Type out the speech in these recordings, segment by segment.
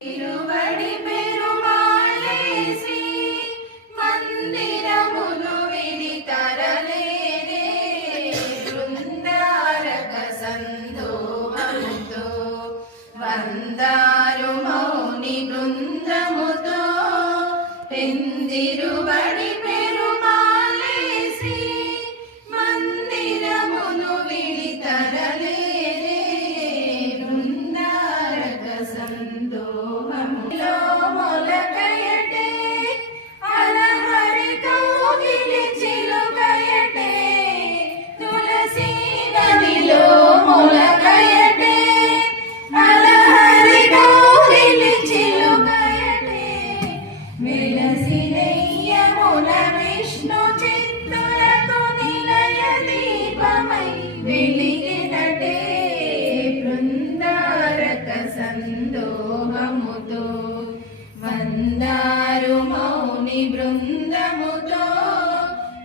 తిరువడి పెరుమాళేసి మందిరమును విడి తరలేరే బృందారక సందోహముతో వందారు మౌని బృందముతో పెందిరువడి పెరుమాళేసి మందిరమును విడి తరలేరే బృందారక సందోహములో మొలకయటే అలహరి కౌగిలి చిలుకయటే తులసి నదిలో మొలకయటే అలహరి కౌగిలి చిలుకయటే వెలసినయ్యమున విష్ణు చిత్తులకు నిలయ దీపమై వెలిగినటే బృందారక సందోహముతో వందారు మౌని బృందముతో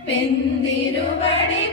పెందిరువడి